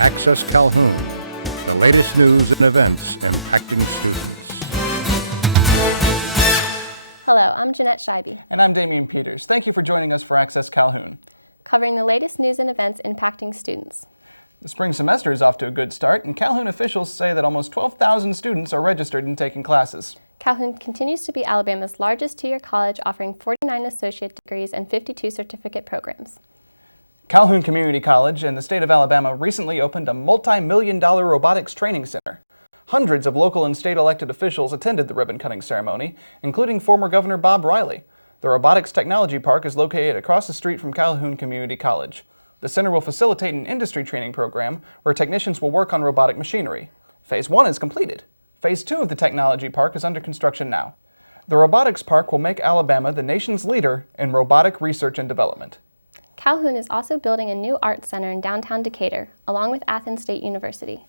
Access Calhoun, the latest news and events impacting students. Hello, I'm Jeanette Scheibe. And I'm Damian Peters. Thank you for joining us for Access Calhoun, covering the latest news and events impacting students. The spring semester is off to a good start, and Calhoun officials say that almost 12,000 students are registered and taking classes. Calhoun continues to be Alabama's largest two-year college, offering 49 associate degrees and 52 certificate programs. Calhoun Community College and the state of Alabama recently opened a multi-million-dollar robotics training center. Hundreds of local and state elected officials attended the ribbon-cutting ceremony, including former Governor Bob Riley. The Robotics Technology Park is located across the street from Calhoun Community College. The center will facilitate an industry training program where technicians will work on robotic machinery. Phase 1 is completed. Phase 2 of the technology park is under construction now. The robotics park will make Alabama the nation's leader in robotic research and development. Calhoun is also building a new art center in downtown Decatur, along with Athens State University.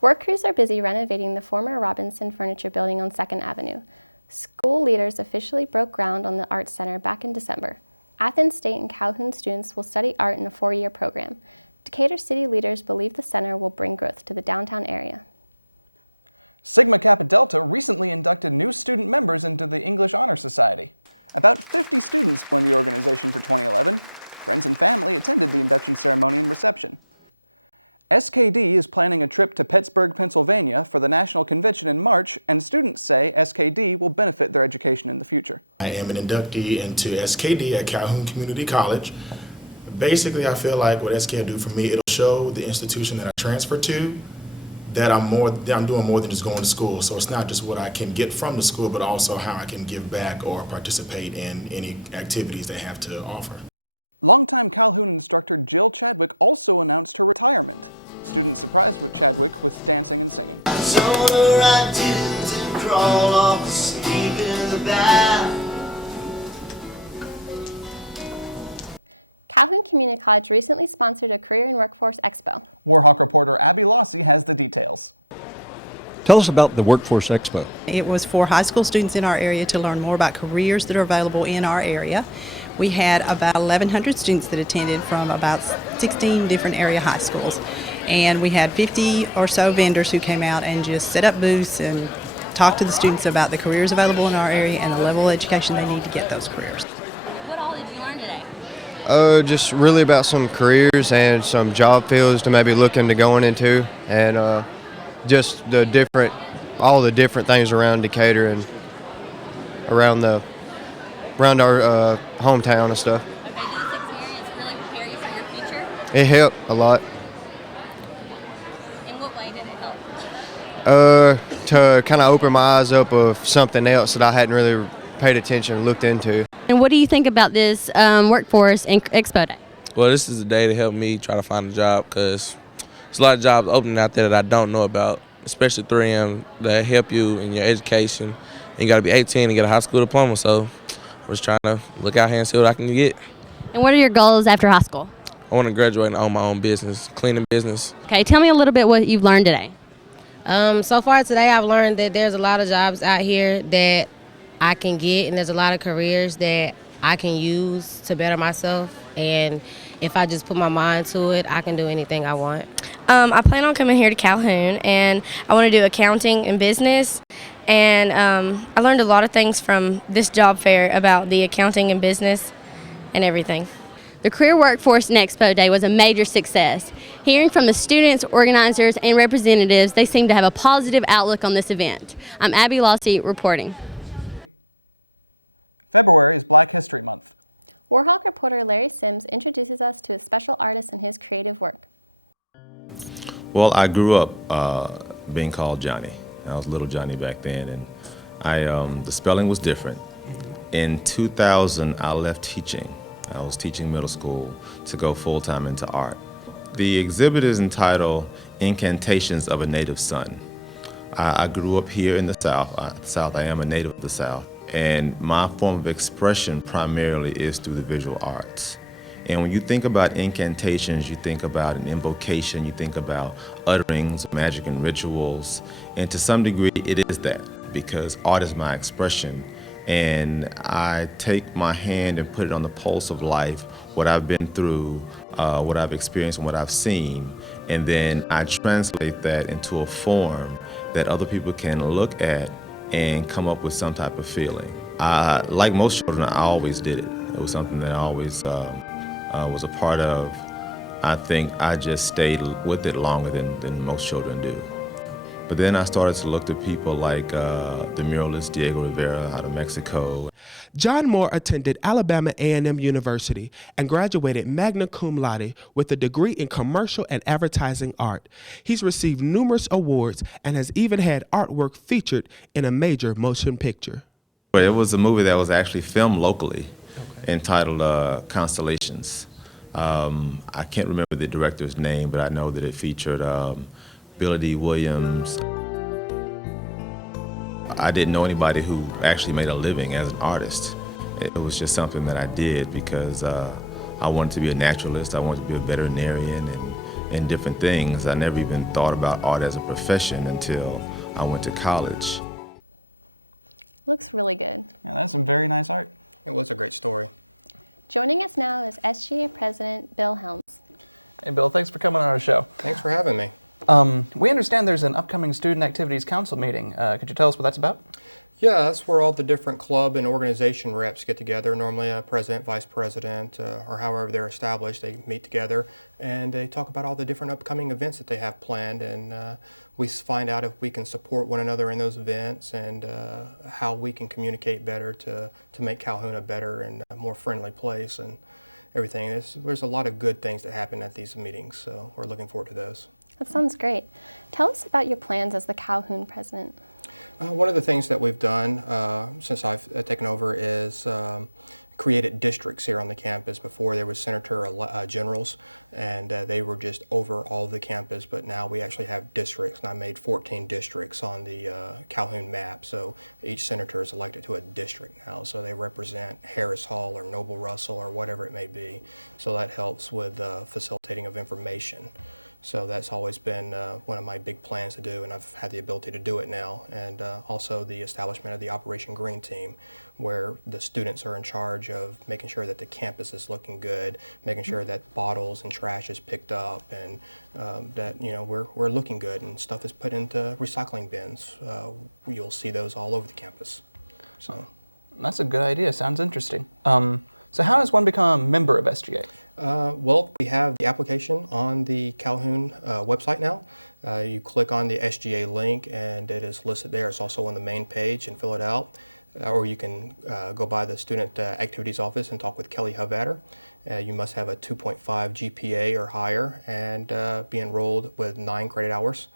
Work crews are busy renovating the former Robinson Furniture Building on 2nd Avenue. School leaders officially broke ground on the art center back in December. Athens State and Calhoun students will study art in a 4-year program. Decatur city leaders believe the center will bring growth to the downtown area. Sigma Kappa Delta recently inducted new student members into the English Honor Society. About 50 students joined the organization for 2011. Friends and family attended the induction ceremony and reception. SKD is planning a trip to Pittsburgh, Pennsylvania for the National Convention in March, and students say SKD will benefit their education in the future. I am an inductee into SKD at Calhoun Community College. Basically, I feel like what SKD do for me, it'll show the institution that I transferred to that I'm doing more than just going to school. So it's not just what I can get from the school, but also how I can give back or participate in any activities they have to offer. Longtime Calhoun instructor Jill Chadwick also announced her retirement. Students surprised with Chadwick with dancing and singing. Calhoun Community College recently sponsored a Career and Workforce Expo. Warhawk reporter Abby Lossie has the details. Tell us about the Workforce Expo. It was for high school students in our area to learn more about careers that are available in our area. We had about 1,100 students that attended from about 16 different area high schools. And we had 50 or so vendors who came out and just set up booths and talked to the students about the careers available in our area and the level of education they need to get those careers. What all did you learn today? Just really about some careers and some job fields to maybe look into going into, and just all the different things around Decatur and around our hometown and stuff. Okay, did this experience really prepare you for your future? It helped a lot. In what way did it help? To kind of open my eyes up of something else that I hadn't really paid attention and looked into. And what do you think about this Workforce Expo Day? Well, this is a day to help me try to find a job because there's a lot of jobs opening out there that I don't know about, especially 3M, that help you in your education. And you got to be 18 and get a high school diploma, so I'm just trying to look out here and see what I can get. And what are your goals after high school? I want to graduate and own my own business, cleaning business. Okay, tell me a little bit what you've learned today. So far today I've learned that there's a lot of jobs out here that I can get, and there's a lot of careers that I can use to better myself, and if I just put my mind to it, I can do anything I want. I plan on coming here to Calhoun, and I want to do accounting and business, and I learned a lot of things from this job fair about the accounting and business and everything. The Career Workforce Expo Day was a major success. Hearing from the students, organizers, and representatives, they seem to have a positive outlook on this event. I'm Abby Lossie reporting. February is Black History Month. Warhawk reporter Larry Sims introduces us to a special artist and his creative work. Well, I grew up being called Johnny. I was little Johnny back then, and the spelling was different. In 2000, I left teaching. I was teaching middle school to go full-time into art. The exhibit is entitled Incantations of a Native Son. I grew up here in the South. I am a native of the South. And my form of expression primarily is through the visual arts. And when you think about incantations, you think about an invocation, you think about utterings, magic and rituals. And to some degree, it is that, because art is my expression. and I take my hand and put it on the pulse of life, what I've been through, what I've experienced and what I've seen, and then I translate that into a form that other people can look at and come up with some type of feeling. Like most children, I always did it. It was something that I always was a part of. I think I just stayed with it longer than most children do. But then I started to look to people like the muralist Diego Rivera out of Mexico. John Moore attended Alabama A&M University and graduated magna cum laude with a degree in commercial and advertising art. He's received numerous awards and has even had artwork featured in a major motion picture. It was a movie that was actually filmed locally, entitled Constellations. I can't remember the director's name, but I know that it featured Billy D. Williams. I didn't know anybody who actually made a living as an artist. It was just something that I did because I wanted to be a naturalist, I wanted to be a veterinarian, and different things. I never even thought about art as a profession until I went to college. Looks really good. Yeah, that's some very nice art. It was a great story. Joining us now is SGA President Bill Helms. Hey, Bill, thanks for coming on our show. Thanks for having me. We understand there's an upcoming Student Activities Council meeting. Could you tell us what that's about? Yeah, that's where all the different club and organization reps get together. Normally a president, vice president, or however they're established, they meet together and they talk about all the different upcoming events that they have planned, and we find out if we can support one another in those events and how we can communicate better to make Calhoun a better and more friendly place and everything. There's a lot of good things that happen at these meetings, so we're looking forward to those. That sounds great. Tell us about your plans as the Calhoun president. One of the things that we've done since I've taken over is created districts here on the campus. Before there was senator generals, and they were just over all the campus, but now we actually have districts, and I made 14 districts on the Calhoun map, so each senator is elected to a district now, so they represent Harris Hall or Noble Russell or whatever it may be, so that helps with facilitating of information. So that's always been one of my big plans to do, and I've had the ability to do it now. And also the establishment of the Operation Green Team, where the students are in charge of making sure that the campus is looking good, making sure that bottles and trash is picked up, and that we're looking good, and stuff is put into recycling bins. You'll see those all over the campus. So that's a good idea. Sounds interesting. So how does one become a member of SGA? Well, we have the application on the Calhoun website now. You click on the SGA link and it is listed there. It's also on the main page and fill it out. Or you can go by the Student Activities Office and talk with Kelly Havatter. You must have a 2.5 GPA or higher and be enrolled with 9 credit hours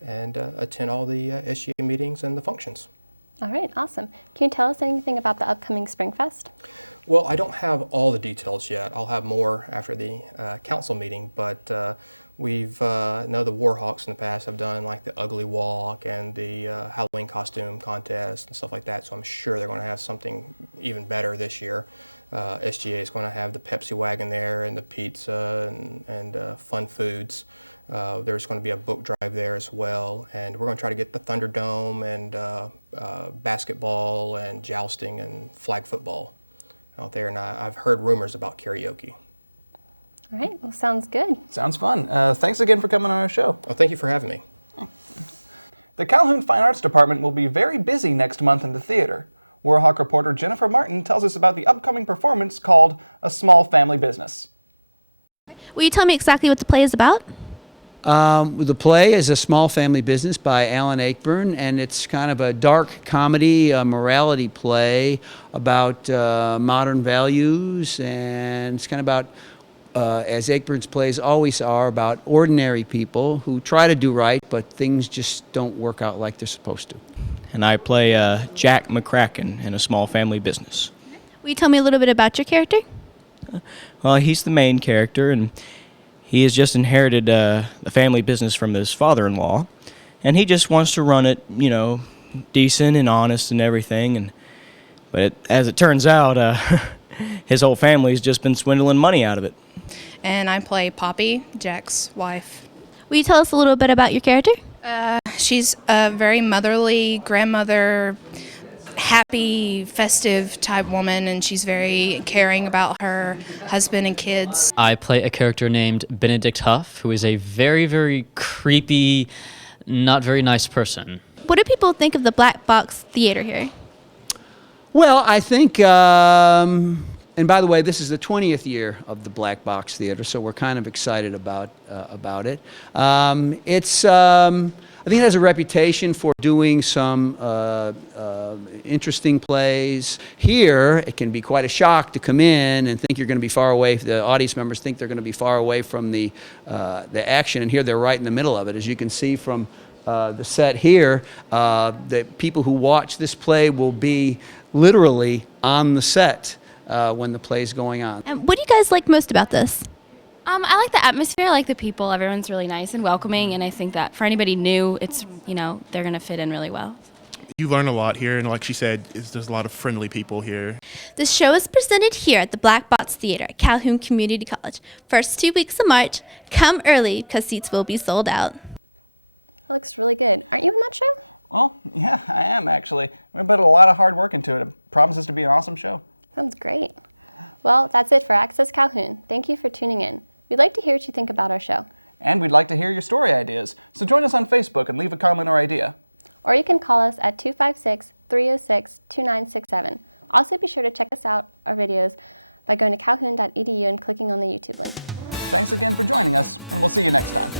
and attend all the SGA meetings and the functions. All right, awesome. Can you tell us anything about the upcoming Spring Fest? Well, I don't have all the details yet. I'll have more after the council meeting, but we've know the Warhawks in the past have done like the Ugly Walk and the Halloween costume contest and stuff like that, so I'm sure they're going to have something even better this year. SGA is going to have the Pepsi wagon there and the pizza and fun foods. There's going to be a book drive there as well, and we're going to try to get the Thunderdome and basketball and jousting and flag football out there, and I've heard rumors about karaoke. All right, well, sounds good. Sounds fun. Thanks again for coming on our show. Well, thank you for having me. The Calhoun Fine Arts Department will be very busy next month in the theater. Warhawk reporter Jennifer Martin tells us about the upcoming performance called A Small Family Business. Will you tell me exactly what the play is about? The play is A Small Family Business by Alan Ayckbourn, and it's kind of a dark comedy, morality play about modern values, and it's kind of about, as Ayckbourn's plays always are, about ordinary people who try to do right, but things just don't work out like they're supposed to. And I play Jack McCracken in A Small Family Business. Will you tell me a little bit about your character? Well, he's the main character, and he has just inherited the family business from his father-in-law, and he just wants to run it, decent and honest and everything. But as it turns out, his whole family's just been swindling money out of it. And I play Poppy, Jack's wife. Will you tell us a little bit about your character? She's a very motherly grandmother, happy, festive type woman, and she's very caring about her husband and kids. I play a character named Benedict Huff, who is a very, very creepy, not very nice person. What do people think of the Black Box Theater here? Well, I think, and by the way, this is the 20th year of the Black Box Theater, so we're kind of excited about it. I think it has a reputation for doing some interesting plays. Here, it can be quite a shock to come in and think you're going to be far away. The audience members think they're going to be far away from the action, and here they're right in the middle of it. As you can see from the set here, the people who watch this play will be literally on the set when the play's going on. And what do you guys like most about this? I like the atmosphere, I like the people. Everyone's really nice and welcoming, and I think that for anybody new, it's, they're going to fit in really well. You learn a lot here, and like she said, there's a lot of friendly people here. The show is presented here at the Black Box Theater at Calhoun Community College. First 2 weeks of March. Come early because seats will be sold out. That looks really good. Aren't you in that show? Well, yeah, I am actually. We put a lot of hard work into it. It promises to be an awesome show. Sounds great. Well, that's it for Access Calhoun. Thank you for tuning in. We'd like to hear what you think about our show. And we'd like to hear your story ideas. So join us on Facebook and leave a comment or idea. Or you can call us at 256-306-2967. Also be sure to check us out, our videos, by going to calhoun.edu and clicking on the YouTube link. Thanks again for joining us, and we'll see you next time.